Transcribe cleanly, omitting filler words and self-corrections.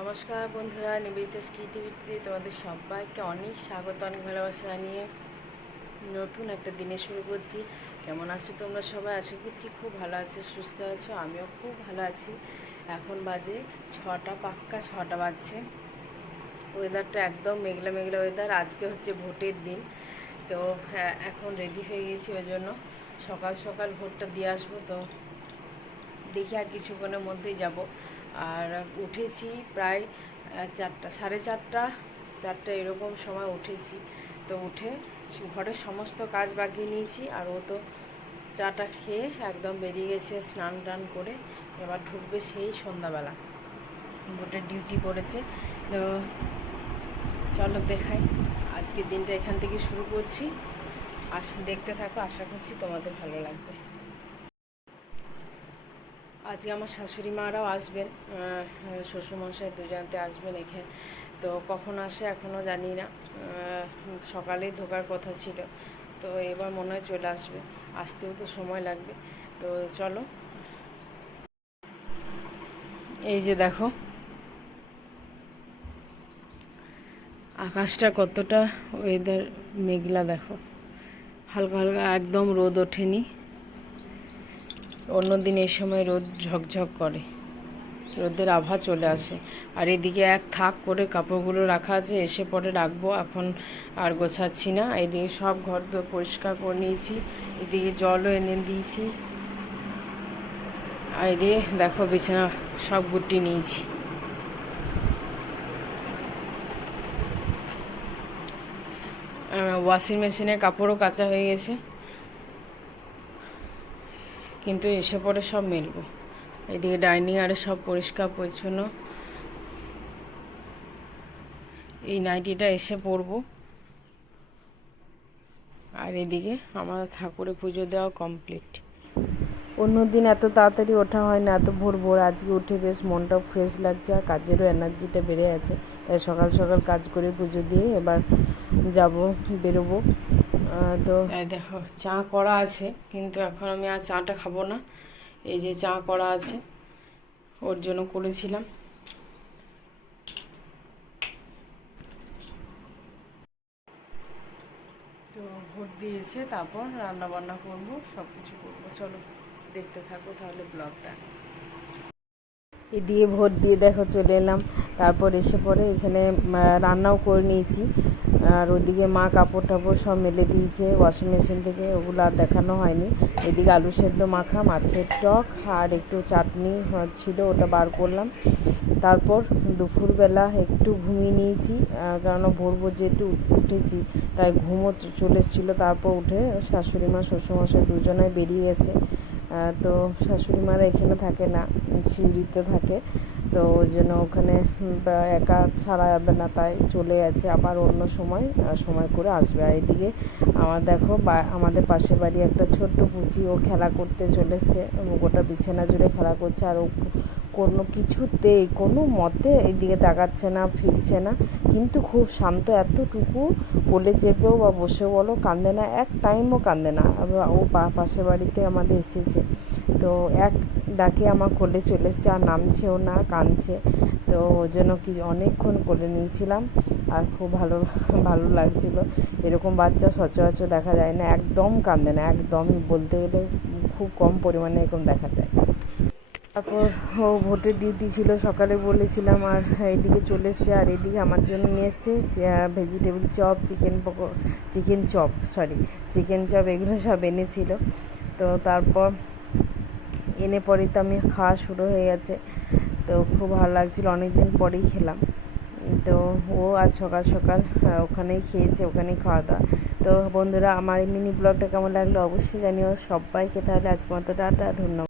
নমস্কার বন্ধুরা, নিবেদিতা টিভিতে তোমাদের সবাইকে অনেক স্বাগত, অনেক ভালোবাসা জানিয়ে নতুন একটা দিনে শুরু করছি। কেমন আছো তোমরা সবাই? আশা করছি খুব ভালো আছো, সুস্থ আছো। আমিও খুব ভালো আছি। এখন বাজে 6টা, পাক্কা 6টা বাজছে। ওয়েদারটা একদম মেঘলা মেঘলা ওয়েদার। আজকে হচ্ছে ভোটের দিন, তো হ্যাঁ এখন রেডি হয়ে গেছি, ওই জন্য সকাল সকাল ভোটটা দিয়ে আসবো। তো দেখি আর কিছুক্ষণের মধ্যেই যাব। আর উঠেছি প্রায় 4টা, সাড়ে 4টা এরকম সময় উঠেছি। তো উঠে ঘরের সমস্ত কাজ বাগিয়ে নিয়েছি। আর ও তো চাটা খেয়ে একদম বেরিয়ে গেছে স্নান টান করে। এবার ঢুকবে সেই সন্ধ্যাবেলা, ভোটের ডিউটি পড়েছে। তো চলো দেখাই, আজকের দিনটা এখান থেকে শুরু করছি। দেখতে থাকো, আশা করছি তোমাদের ভালো লাগবে। আজকে আমার শাশুড়ি মারাও আসবেন, শ্বশুরমশাই দুজনতে আসবেন এখানে। তো কখন আসে এখনও জানি না, সকালেই ঢোকার কথা ছিল। তো এবার মনে হয় চলে আসবে, আসতেও তো সময় লাগবে। তো চলো, এই যে দেখো আকাশটা কতটা ওয়েদার মেঘলা, দেখো হালকা হালকা, একদম রোদ ওঠেনি। অন্যদিন এই সময় রোদ ঝকঝক করে, রোদের আভা চলে আসে। আর এদিকে এক থাক করে কাপড়গুলো রাখা আছে, এসে পরে রাখবো, এখন আর গোছাচ্ছি না। এদিকে সব ঘর তো পরিষ্কার করে নিয়েছি, এদিকে জলও এনে দিয়েছি। আর এদিকে দেখো বিছানা সব গুটিয়ে নিয়েছি। ওয়াশিং মেশিনে কাপড়ও কাচা হয়ে গেছে, কিন্তু এসে পরে সব মেলবো। এদিকে ডাইনিং আরে সব পরিষ্কার পরিচ্ছন্ন। এই নাইটিটা এসে পরবো। আর এদিকে আমার ঠাকুরের পুজো দেওয়া কমপ্লিট। অন্যদিন এত তাড়াতাড়ি ওঠা হয় না, এত ভোর ভোর। আজকে উঠে বেশ মনটাও ফ্রেশ লাগছে, আর কাজেরও এনার্জিটা বেড়ে আছে। তাই সকাল সকাল কাজ করে পুজো দিয়ে এবার যাব, বেরোবো। তো দেখো চা করা আছে, কিন্তু এখন আমি আর চাটা খাবো না। এই যে চা করা আছে, ওর জন্য করেছিলাম। তো ভোট দিয়েছে, তারপর রান্না বান্না করবো, সব কিছু করবো। চলো দেখতে থাকো তাহলে ব্লগটা। এদিকে ভোট দিয়ে দেখো চলে এলাম। তারপর এসে পরে এখানে রান্নাও করে নিয়েছি। আর ওদিকে মা কাপড় টাপড় সব মেলে দিয়েছে ওয়াশিং মেশিন থেকে, ওগুলো আর দেখানো হয়নি। এদিকে আলু সেদ্ধ মাখা, মাছের টক আর একটু চাটনি ছিল, ওটা বার করলাম। তারপর দুপুরবেলা একটু ঘুমিয়ে নিয়েছি, কারণ ভোর ভোর যেহেতু উঠেছি তাই ঘুমও চলে এসেছিলো। তারপর উঠে শাশুড়ি মা শ্বশুরমশাই দুজনে বেরিয়ে গেছে। তো শাশুড়ি মারা এখানে থাকে না, সিউড়িতে থাকে। তো ওই জন্য ওখানে একা ছাড়া যাবে না, তাই চলে গেছে। আবার অন্য সময় সময় করে আসবে। আর এদিকে আমার দেখো আমাদের পাশের বাড়ি একটা ছোট্ট পুচি, ও খেলা করতে চলে এসছে, গোটা বিছানা জুড়ে খেলা করছে। আর ও কোনো কিছুতেই কোনো মতে এইদিকে তাকাচ্ছে না, ফিরছে না, কিন্তু খুব শান্ত। এতটুকু কোলে চেপেও বা বসেও বলো কাঁদে না, এক টাইমও কাঁদে না। ও পাশের বাড়িতে আমাদের এসেছে, তো এক ডাকে আমার কোলে চলে এসছে, আর নামছেও না, কাঁদছে। তো ওই জন্য কি অনেকক্ষণ কোলে নিয়েছিলাম, আর খুব ভালো ভালো লাগছিলো। এরকম বাচ্চা সচরাচর দেখা যায় না, একদম কাঁদে না, একদমই বলতে গেলে খুব কম পরিমাণে এরকম দেখা যায়। তারপর ও ভোটের ডিউটি ছিল সকালে বলেছিলাম, আর এইদিকে চলে এসছে। আর এদিকে আমার জন্য নিয়ে এসছে ভেজিটেবল চপ, চিকেন চপ, এগুলো সব এনেছিল। তো তারপর এনে পরেই তো আমি খাওয়া শুরু হয়ে গেছে। তো খুব ভালো লাগছিলো, অনেক দিন পরেই খেলাম। তো ও আজ সকাল সকাল ওখানেই খেয়েছে, ওখানেই খাওয়া দাওয়া। তো বন্ধুরা, আমার এই মিনি ব্লগটা কেমন লাগলো অবশ্যই জানিও। সবাইকে তাহলে আজকে মতো টাটা, ধন্যবাদ।